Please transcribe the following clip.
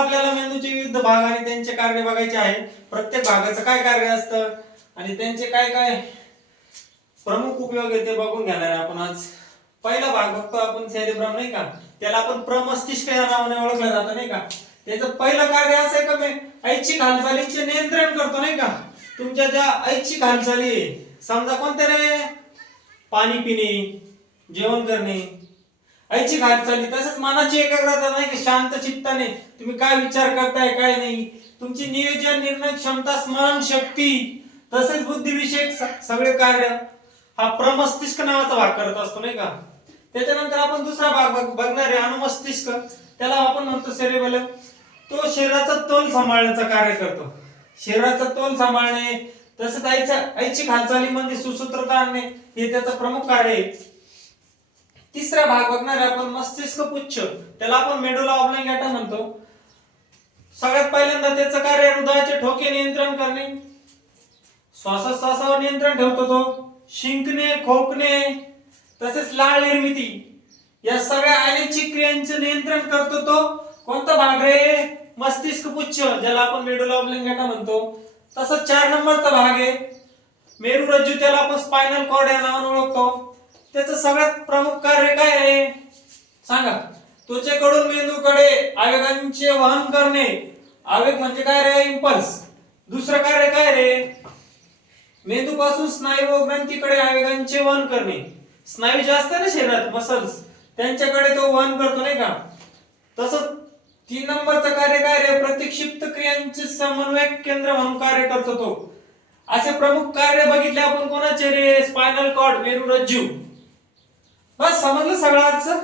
आपल्याला मेंदूचे विविध भाग आणि त्यांचे कार्य बघायचे आहे. प्रत्येक भागाचं काय कार्य असतं आणि त्यांचे काय काय प्रमुख उपयोग आहे ते बघून घेणार आहे आपण आज. पहिला भाग बघतो आपण सेरेब्रम नाही का, त्याला आपण प्रमस्तिष्क या नावाने ओळखलं जातं नाही का. त्याचं पहिलं कार्य असं आहे का मी ऐच्छिक हालचालींचे नियंत्रण करतो नाही का. तुमच्या ज्या ऐच्छिक हालचाली समजा कोणत्या रे, पाणी पिणे, जेवण करणे, ऐच्छिक हालचाली, तसंच मनाची एकाग्रता नाही की शांत चित्ताने तुम्ही काय विचार करताय काय नाही, तुमची नियोजन, निर्णय क्षमता, स्मरण शक्ती तसेच बुद्धिविषयक सगळे कार्य हा प्रमस्तिष्क नावाचा भाग करत असतो नाही का. त्याच्यानंतर आपण दुसरा भाग बघणार आहे अनुमस्तिष्क, त्याला आपण म्हणतो सेरेबेलम. तो शरीराचा तोल सांभाळण्याचं कार्य करतो. शरीराचा तोल सांभाळणे तसंच ऐच्छिक हालचालीमध्ये सुसूत्रता आणणे हे त्याचं प्रमुख कार्य आहे. तिसरा भाग बघणार आहे आपण मस्तिष्क पुच्छ, त्याला आपण मेडुला ऑब्लांगेटा म्हणतो. सगळ्यात पहिल्यांदा त्याचं कार्य हृदयाचे ठोके नियंत्रण करणे, श्वासोच्छ्वासावर नियंत्रण ठेवतो तो, शिंकणे, खोकणे तसेच लाळ निर्मिती या सगळ्या अनैच्छिक क्रियांचे नियंत्रण करतो तो. कोणता भाग रे, मस्तिष्क पुच्छ, ज्याला आपण मेडुला ऑब्लांगेटा म्हणतो. तसंच 4 नंबरचा भाग आहे मेरुरज्जू, त्याला आपण स्पायनल कॉर्ड या नावाने ओळखतो. त्याचं सगळ्यात प्रमुख कार्य काय आहे सांगा. त्वचेकडून मेंदूकडे आवेगांचे वहन करणे. आवेग म्हणजे काय रे, इम्पल्स. दुसरं कार्य काय रे, मेंदूपासून स्नायू व ग्रंथीकडे आवेगांचे वहन करणे. स्नायू जे असतात ना शरीरात, मसल्स, त्यांच्याकडे तो वहन करतो नाही का. तसंच 3 नंबरचं कार्य काय रे, प्रतिक्षिप्त क्रियांचे समन्वयक केंद्र म्हणून कार्य करतो तो. असे प्रमुख कार्य बघितले आपण कोणाचे रे, स्पायनल कॉर्ड, मेरुरज्जू. बस समजलं सगळं आजचं.